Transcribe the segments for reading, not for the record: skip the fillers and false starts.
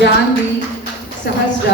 జాన్వి సహస్ర,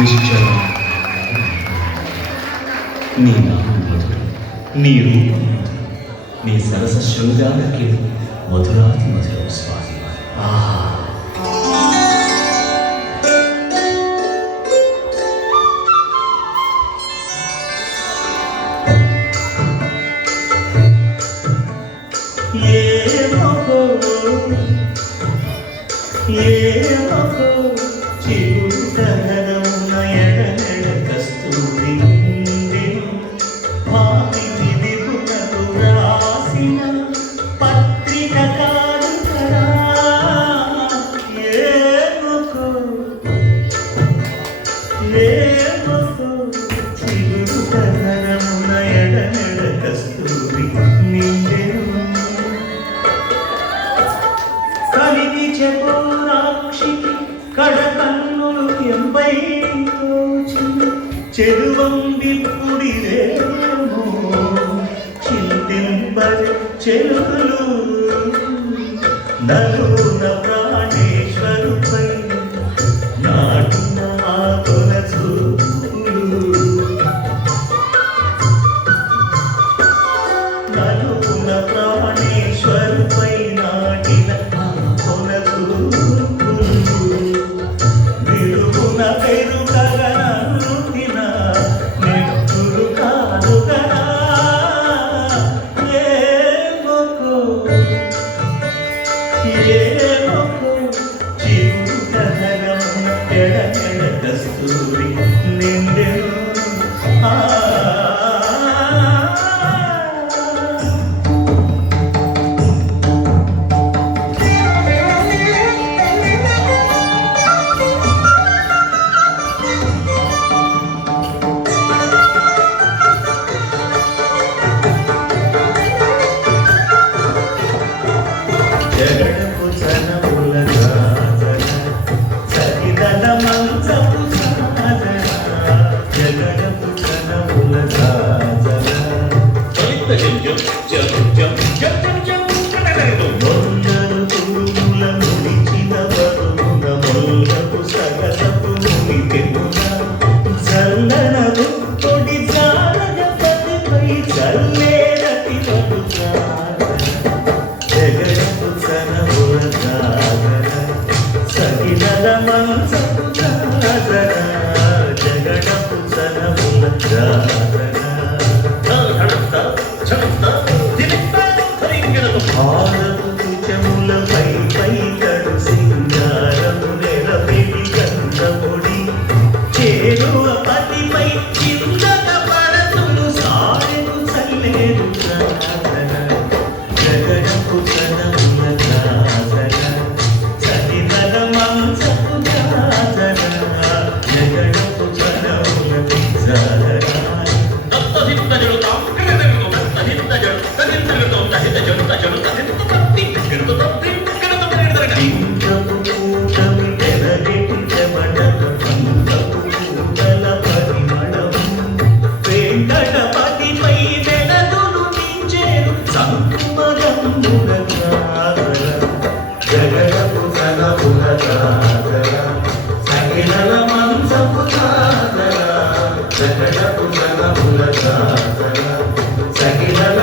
నిశ్చలం నీ నామం మధురం, నీ రూపం మధురం, నీ సరస శృంగారకి మధురాతి మధురం స్వామి. ఆహా ఏమో చిరుతనమున ఎడనెడ కస్తూరి నిండెను. భావిని విభునకు వ్రాసిన పత్రిక కాదు కదా. ఏమో చిరుతనమున ఎడనెడ కస్తూరి నిండెను. కలిగి చెపోరాక్షికి కడకన్నులు ఎంపై చెరువం విప్పుడిరేమో చింతింపని చెరువులు నలున ప్రాణేశ్వరుపై నాటున ఆకుల చూపులు. నలున ప్రాణేశ్వరుపై నాటిన ఆకుల చూపులు. విరుగున పెరుగగనందిన నెత్తురు కాదు కదా. ఏమో చిరుతనమున ఎడనెడ కస్తూరి నిండెను. జగడపు చనముల గాజన సగిదల మంచపు సాధన. జగడపు చనముల గాజన మొండలు తురుముల ముడిచిన వరుణ మొల్లపు సగసపు మునిపెనున చల్లన తొడి జారగపతిపై చల్లేరటి వరుగా. జగడపు చనముల గాజన సగిదల మంచపు గాజన. జగడపు చనముల గాజన భారతు తుచముల పై కడు సింగారము నెలపెడి గంధముడి చేరువ పతిపై చిందక పరతులు సారెను చల్లేరు గాజన. జగడపు చనముల గాజన సగిదల మంచపు గాజన. జగడపు చనముల గాజన. పింగపు కూటమి తెరగెటి చెమటల పంగపు కూటల పరిమళం. వెంకటపతిపై వెలదులు మించేరు సంకుమరముల గాజన. జగడపు చనముల గాజన సగిదల మంచపు గాజన. జగడపు చనముల గాజన సగిదల